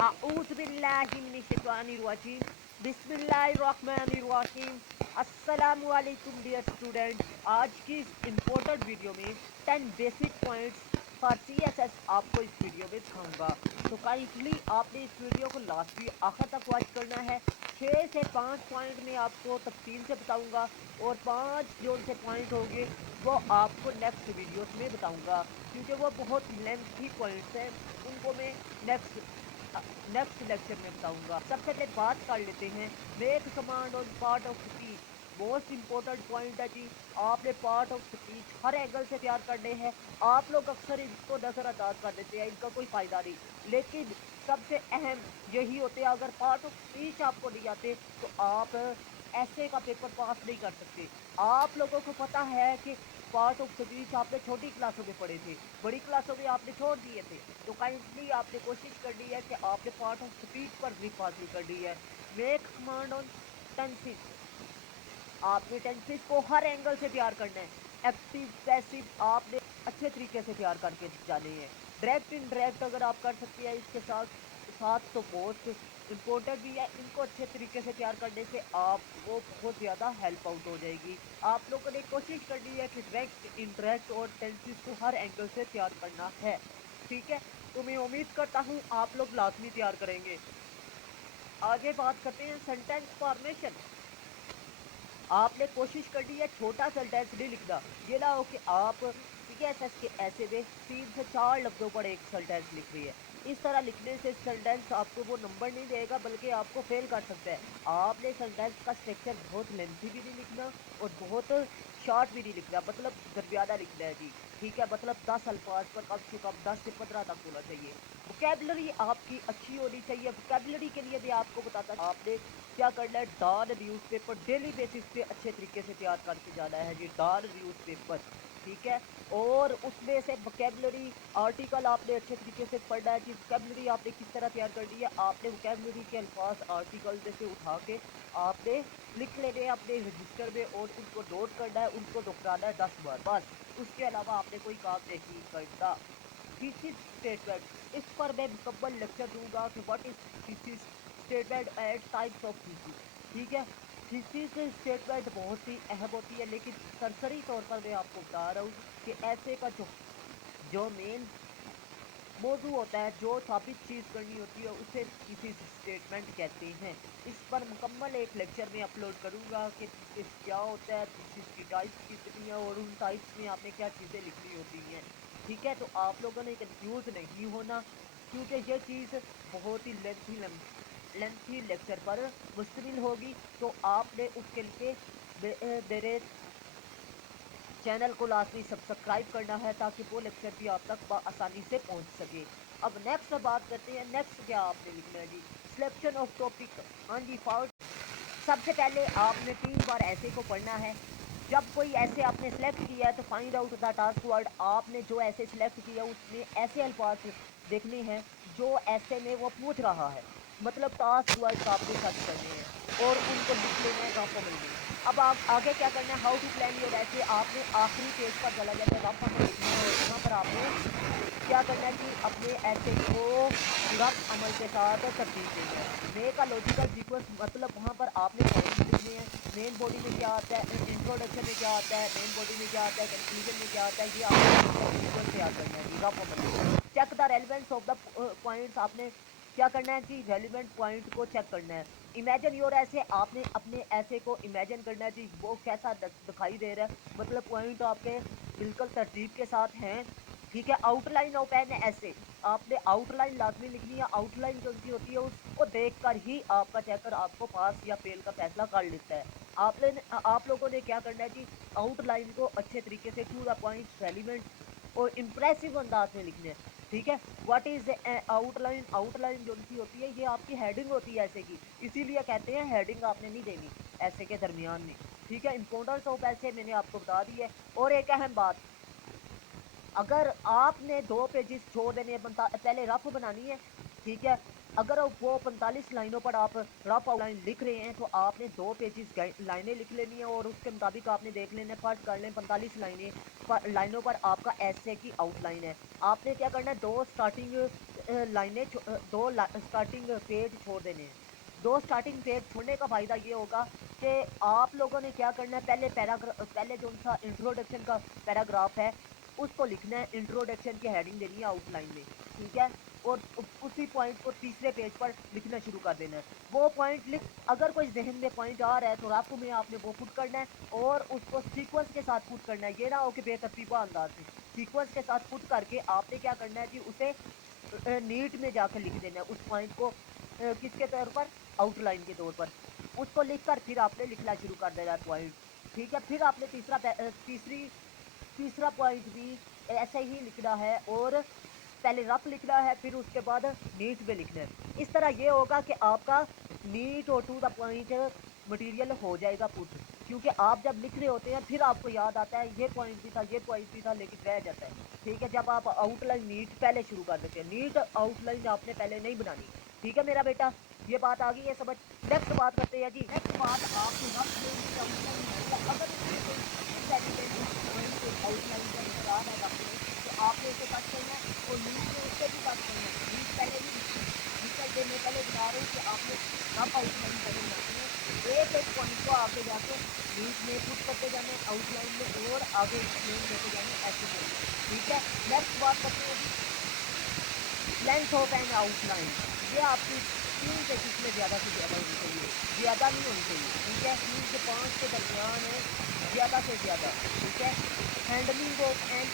अऊज़ बिल्लाहि मिनश्शैतानिर्रजीम बिस्मिल्लाहिर्रहमानिर्रहीम। अस्सलामु अलैकुम डियर स्टूडेंट। आज की इस इम्पोर्टेंट वीडियो में 10 बेसिक पॉइंट्स फॉर सीएसएस आपको इस वीडियो में दिखाऊंगा। तो काइंडली आपने इस वीडियो को लास्ट आखिर तक वॉच करना है। 6 से 5 पॉइंट में आपको तफसील से बताऊंगा और 5 जो उनसे पॉइंट होंगे वो आपको नेक्स्ट वीडियोस में बताऊंगा, क्योंकि वो बहुत लेंथी पॉइंट्स हैं। उनको मैं नेक्स्ट लेक्चर में बताऊंगा। सबसे पहले बात कर लेते हैं make command on part of speech. Most important point है जी, आपने part of speech her angle से तैयार करने हैं। आप लोग अक्सर इसको नजरअंदाज कर देते हैं, इनका कोई फायदा नहीं, लेकिन सबसे अहम यही होते हैं। अगर पार्ट ऑफ स्पीच आपको नहीं आते तो आप ऐसे का पेपर पास नहीं कर सकते। आप लोगों को पता है कि पार्ट ऑफ स्पीच आपने छोटी क्लासों में पढ़े थे, बड़ी क्लासों में आपने छोड़ दिए थे। तो काइंडली आपने कोशिश करनी है कि आपने पार्ट ऑफ स्पीच पर ग्रिप हासिल करनी है। Make command on tenses. आपने टेंसेस को हर एंगल से तैयार करना है। एक्टिव पैसिव आपने अच्छे तरीके से तैयार करके जाने हैं। डायरेक्ट इनडायरेक्ट अगर आप कर सकते हैं इसके साथ साथ तो बहुत इम्पोर्टेंट भी है। इनको अच्छे तरीके से तैयार करने से आपको बहुत ज़्यादा हेल्प आउट हो जाएगी। आप लोगों ने कोशिश करनी है कि डायरेक्ट इनडायरेक्ट और टेंसेस को हर एंगल से तैयार करना है। ठीक है, तो मैं उम्मीद करता हूँ आप लोग लाजमी तैयार करेंगे। आगे बात करते हैं सेंटेंस फॉर्मेशन। आपने कोशिश करनी है छोटा सेंटेंस नहीं लिखना। ये ना हो कि आप सीएसएस के ऐसे में 3 से 4 लफ्जों पर एक सेंटेंस लिख रही है। इस तरह लिखने से सेंटेंस आपको वो नंबर नहीं देगा, बल्कि आपको फेल कर सकता है। आपने सेंटेंस का स्ट्रक्चर बहुत लेंथी भी नहीं लिखना और बहुत शॉर्ट भी नहीं लिखना, मतलब दरमियाना लिखना है जी। ठीक है, मतलब 10 अल्फाज पर कम से कम 10 से 15 तक होना चाहिए। वोकेबलरी आपकी अच्छी होनी चाहिए। वोकेबलरी के लिए भी आपको बताता हूं, आपने क्या करना है, डॉन न्यूज़पेपर डेली बेसिस पे अच्छे तरीके से तैयार करके जाना है जी। डॉन न्यूज़पेपर, ठीक है। और उसमें से वोकेबलरी आर्टिकल आपने अच्छे तरीके से पढ़ना है जी। वोकेबलरी आपने किस तरह तैयार करनी है, आपने वोकेबलरी के अल्फाज आर्टिकल में से उठा के आपने लिख लेने हैं अपने रजिस्टर में और उनको नोट करना है, उनको दोहराना है 10 बार, बस। उसके अलावा आपने कोई काम नहीं करना। थीसिस स्टेटमेंट, इस पर मैं मुकम्मल लेक्चर दूंगा कि what is thesis statement and types of thesis. ठीक है, थीसिस स्टेटमेंट बहुत ही अहम होती है, लेकिन सरसरी तौर पर मैं आपको बता रहा हूँ कि ऐसे का जो मेन मौजू होता है, जो साबित चीज़ करनी होती है, उसे थीसिस स्टेटमेंट कहते हैं। इस पर मुकम्मल एक लेक्चर में अपलोड करूंगा कि थीसिस क्या होता है, थीसिस की टाइप्स कितनी है और उन टाइप्स में आपने क्या चीज़ें लिखनी होती हैं। ठीक है, तो आप लोगों ने कंफ्यूज नहीं होना, क्योंकि ये चीज़ बहुत ही लेंथी लेक्चर पर मुश्तमिल होगी। तो आपने उसके लिए मेरे चैनल को लाजमी सब्सक्राइब करना है, ताकि वो लेक्चर भी आप तक आसानी से पहुंच सके। अब नेक्स्ट बात करते हैं, नेक्स्ट क्या आपने लिखना है जी, सिलेक्शन ऑफ टॉपिक। हाँ जी, फॉर सबसे पहले आपने 3 बार ऐसे को पढ़ना है। जब कोई ऐसे आपने सेलेक्ट किया है तो find out the task word. आपने जो ऐसे सेलेक्ट किया उसमें ऐसे अल्फाज देखने हैं जो ऐसे में वो पूछ रहा है, मतलब टास्क वर्ड्स आपने सर्च करने हैं और उनको लिख लेना है रफल में। अब आप आगे क्या करना है, हाउ टू प्लान योर ऐसे। आपने आखिरी पेज पर चला जाना है, रफ अमल लिखना है और वहाँ पर आपने क्या करना है जी, अपने ऐसे को रफ अमल के साथ तरतीब देनी है। मेक का लॉजिकल सीक्वेंस, मतलब वहाँ पर आपने पॉइंट्स लिखने हैं। मेन बॉडी में क्या आता है, इंट्रोडक्शन में क्या आता है, मेन बॉडी में क्या आता है, कंक्लूजन में क्या आता है, ये आपने लॉजिकल सीक्वेंस तैयार करना है जी रफ अमल में। Check the relevance of the points. आपने क्या करना है जी, रेलिवेंट पॉइंट को चेक करना है। इमेजिन योर ऐसे, आपने अपने ऐसे को इमेजिन करना है जी, वो कैसा दिखाई दे रहा है, मतलब पॉइंट आपके बिल्कुल तरतीब के साथ हैं। ठीक है, आउटलाइन ऑफ एन ऐसे, आपने आउटलाइन लाजमी लिखनी है। आउटलाइन जो उनकी होती है उसको देखकर ही आपका चेकर आपको पास या फेल का फैसला कर लेता है। आप लोगों ने क्या करना है जी, आउटलाइन को अच्छे तरीके से टू द पॉइंट, रेलिवेंट और इंप्रेसिव अंदाज में लिखना है। ठीक है, व्हाट इज आउटलाइन। आउटलाइन जो उनकी होती है, ये आपकी हेडिंग होती है ऐसे की, इसीलिए कहते हैं हेडिंग आपने नहीं देनी ऐसे के दरमियान में। ठीक है, इंपोर्टेंस ऑफ ऐसे मैंने आपको बता दी है। और एक अहम बात, अगर आपने 2 पेजेस छोड़ देने हैं, पहले रफ बनानी है। ठीक है, अगर वो 45 लाइनों पर आप रफ आउटलाइन लिख रहे हैं तो आपने 2 पेजेस लाइनें लिख लेनी है और उसके मुताबिक आपने देख लेना है, फर्ज कर लें 45 लाइनों पर आपका ऐसे की आउटलाइन है। आपने क्या करना है, 2 स्टार्टिंग लाइनें दो स्टार्टिंग पेज छोड़ देने हैं। दो स्टार्टिंग पेज छोड़ने का फ़ायदा ये होगा कि आप लोगों ने क्या करना है, पहले जो सा इंट्रोडक्शन का पैराग्राफ है उसको लिखना है, इंट्रोडक्शन की हेडिंग देनी है आउटलाइन में, ठीक है। और उसी पॉइंट को तीसरे पेज पर लिखना शुरू कर देना है। वो पॉइंट लिख, अगर कोई जहन में पॉइंट आ रहा है तो रातों में आपने वो पुट करना है और उसको सीक्वेंस के साथ पुट करना है। ये ना हो कि बेतरतीबा अंदाज में, सीक्वेंस के साथ पुट करके आपने क्या करना है जी, उसे नीट में जाकर लिख देना है उस पॉइंट को, किसके तौर पर, आउटलाइन के तौर पर। उसको लिख कर फिर आपने लिखना शुरू कर देना है पॉइंट, ठीक है। फिर आपने तीसरा पॉइंट भी ऐसे ही लिखना है और पहले रफ लिखना है, फिर उसके बाद नीट में लिखना है। इस तरह ये होगा कि आपका नीट और टू द पॉइंट मटेरियल हो जाएगा पुट। क्योंकि आप जब लिख रहे होते हैं फिर आपको याद आता है ये पॉइंट भी था, ये पॉइंट भी था, लेकिन रह जाता है, ठीक है। जब आप आउटलाइन नीट पहले शुरू कर देते हैं, नीट आउटलाइन आपने पहले नहीं बनानी, ठीक है मेरा बेटा। ये बात आ गई है समझ। नेक्स्ट बात करते हैं जी। नेक्स्ट बात आपकी आउटलाइन का निशान है आपने, तो आपने इसे कट करना है और नीट में उससे भी कट करना है। नीट पहले भी निकल के मैं पहले बता रहा हूँ कि आपने कब आउटलाइन करनी है, एक एक पॉइंट को आगे जाके नीट में पुट करते जाने आउटलाइन में और आगे एक्सप्लेन करते जाने ऐसे करना, ठीक है। नेक्स्ट बात करते हैं लेंथ ऑफ एन आउटलाइन। ये आपकी 3 से 6 में ज़्यादा से ज़्यादा होनी चाहिए, ज़्यादा नहीं होनी चाहिए, ठीक है। 3 से 5 के दरमियान है, ज़्यादा से ज़्यादा, ठीक है। हैंडलिंग ऑफ एन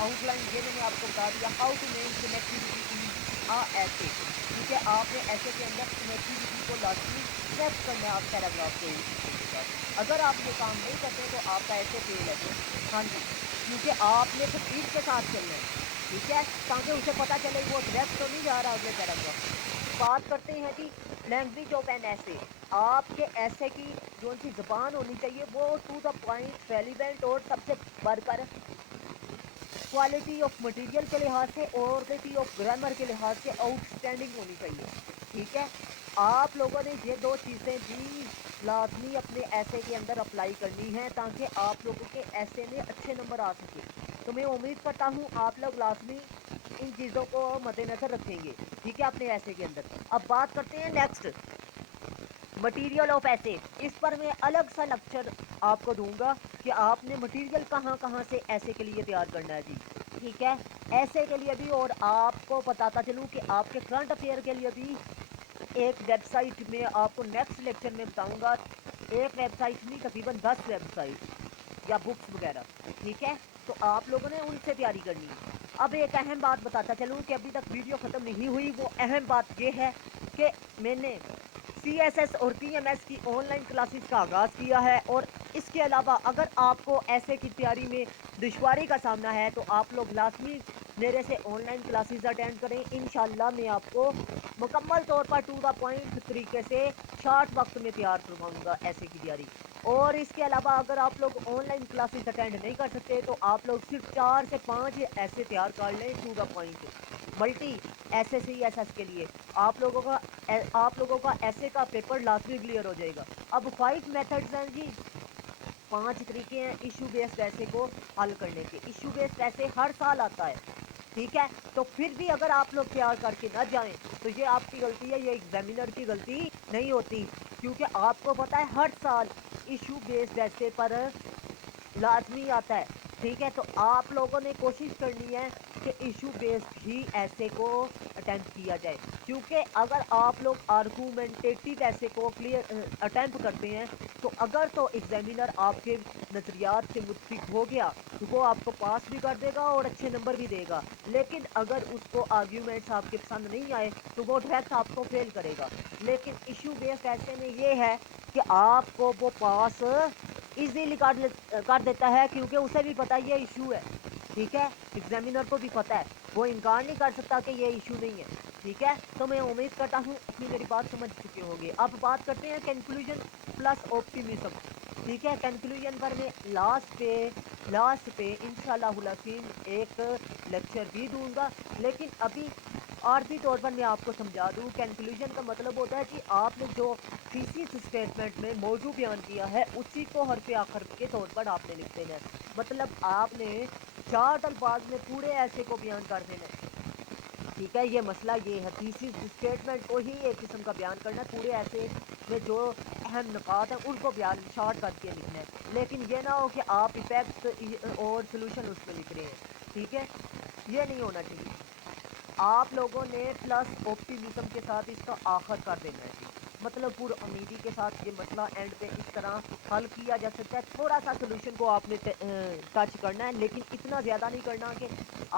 आउटलाइन, ये मैंने आपको बता दिया। How to main connectivity in essay, ठीक है। आपने ऐसे के अंदर कनेक्टिविटी को लाजमी स्ट्रेस करना है आप पैराग्राफ के। अगर आप ये काम नहीं करते तो आपका ऐसे फेल है। हाँ जी, क्योंकि आपने तो स्पीड के साथ चलना है, ठीक है, ताकि उसे पता चले वो डायरेक्ट तो नहीं जा रहा अगले पैराग्राफ। बात करते हैं जी लैंग्वेज ऑफ एन ऐसे। आपके ऐसे की जो सी ज़बान होनी चाहिए वो टू द पॉइंट, रेलिवेंट और सबसे बढ़कर क्वालिटी ऑफ मटेरियल के लिहाज से और क्वालिटी ऑफ ग्रामर के लिहाज से आउटस्टैंडिंग होनी चाहिए, ठीक है। आप लोगों ने ये दो चीज़ें भी लाजमी अपने ऐसे के अंदर अप्लाई करनी है ताकि आप लोगों के ऐसे में अच्छे नंबर आ सके। तो मैं उम्मीद करता हूँ आप लोग लाजमी इन चीज़ों को मद्देनज़र रखेंगे, ठीक है, अपने ऐसे के अंदर। अब बात करते हैं नेक्स्ट, मटेरियल ऑफ ऐसे। इस पर मैं अलग सा लेक्चर आपको दूंगा कि आपने मटेरियल कहाँ कहाँ से ऐसे के लिए तैयार करना है जी, ठीक है। ऐसे के लिए भी, और आपको बताता चलूँ कि आपके करंट अफेयर के लिए भी एक वेबसाइट में आपको नेक्स्ट लेक्चर में बताऊंगा। एक वेबसाइट नहीं, तकरीबन 10 वेबसाइट या बुक्स वगैरह, ठीक है। तो आप लोगों ने उनसे तैयारी करनी है। अब एक अहम बात बताता चलूँ कि अभी तक वीडियो ख़त्म नहीं हुई। वो अहम बात ये है कि मैंने CSS और TMS की ऑनलाइन क्लासेस का आगाज़ किया है, और इसके अलावा अगर आपको ऐसे की तैयारी में दुश्वारी का सामना है तो आप लोग लाजमी मेरे से ऑनलाइन क्लासेस अटेंड करें। इंशाल्लाह मैं आपको मुकम्मल तौर पर टू द पॉइंट तरीके से शॉर्ट वक्त में तैयार करवाऊँगा ऐसे की तैयारी। और इसके अलावा अगर आप लोग ऑनलाइन क्लासेस अटेंड नहीं कर सकते तो आप लोग सिर्फ 4 से 5 ऐसे तैयार कर लें to the point multi SSC के लिए। आप लोगों का ऐसे का पेपर लाजमी क्लियर हो जाएगा। अब 5 मेथड्स हैं जी, 5 तरीके हैं इशू बेस्ड ऐसे को हल करने के। इशू बेस्ड ऐसे हर साल आता है, ठीक है। तो फिर भी अगर आप लोग तैयार करके ना जाएं तो ये आपकी गलती है, ये एग्जामिनर की गलती नहीं होती, क्योंकि आपको पता है हर साल इशू बेस्ड ऐसे पर लाजमी आता है, ठीक है। तो आप लोगों ने कोशिश करनी है कि इशू बेस्ड ही ऐसे को अटेम्प्ट किया जाए, क्योंकि अगर आप लोग आर्गूमेंटेटिव ऐसे को क्लियर अटेम्प्ट करते हैं तो अगर तो एग्जामिनर आपके नज़रियात से मुत्फिक हो गया तो वो आपको पास भी कर देगा और अच्छे नंबर भी देगा। लेकिन अगर उसको आर्ग्यूमेंट्स आपके पसंद नहीं आए तो वो डायरेक्ट आपको फेल करेगा। लेकिन इशू बेस्ड ऐसे में ये है कि आपको वो पास इजीली कर देता है, क्योंकि उसे भी पता ये इशू है, ठीक है। एग्जामिनर को भी पता है, वो इनकार नहीं कर सकता कि ये इशू नहीं है, ठीक है। तो मैं उम्मीद करता हूँ अपनी मेरी बात समझ चुके होंगे। अब बात करते हैं कंक्लूजन प्लस ऑप्टिमिज्म, ठीक है। कंक्लूजन पर मैं लास्ट पे इंशाल्लाह एक लेक्चर भी दूंगा, लेकिन अभी आर्थिक तौर पर मैं आपको समझा दूँ। कंक्लूजन का मतलब होता है कि आपने जो थीसिस स्टेटमेंट में मौजू बयान किया है उसी को हरफ आखिर के तौर पर आपने लिख देना है। मतलब आपने 4 अल्फाज में पूरे ऐसे को बयान कर देना है, ٹھیک ہے، یہ مسئلہ یہ ہے، تھیسس اسٹیٹمنٹ کو ہی ایک قسم کا بیان کرنا ہے، پورے ایسے میں جو اہم نکات ہیں ان کو بیان شارٹ کر کے لکھنا ہے، لیکن یہ نہ ہو کہ آپ ایفیکٹس اور سلوشن اس میں لکھ رہے ہیں، ٹھیک ہے، یہ نہیں ہونا چاہیے۔ آپ لوگوں نے پلس آپٹیمزم کے ساتھ اس کا آخر کر دینا ہے، مطلب پر امیدی کے ساتھ یہ مسئلہ اینڈ پہ اس طرح حل کیا جا سکتا ہے۔ تھوڑا سا سلوشن کو آپ نے ٹچ کرنا ہے، لیکن اتنا زیادہ نہیں کرنا کہ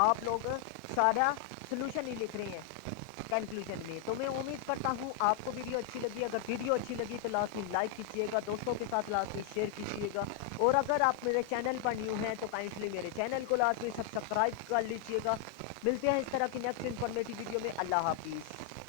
آپ لوگ سارا سلوشن ہی لکھ رہے ہیں کنکلوژن میں۔ تو میں امید کرتا ہوں آپ کو ویڈیو اچھی لگی، اگر ویڈیو اچھی لگی تو لازمی لائک کیجیے گا، دوستوں کے ساتھ لازمی شیئر کیجیے گا، اور اگر آپ میرے چینل پر نیو ہیں تو کائنڈلی میرے چینل کو لازمی سبسکرائب کر لیجیے گا۔ ملتے ہیں اس طرح کی نیکسٹ انفارمیٹیو ویڈیو میں، اللہ حافظ۔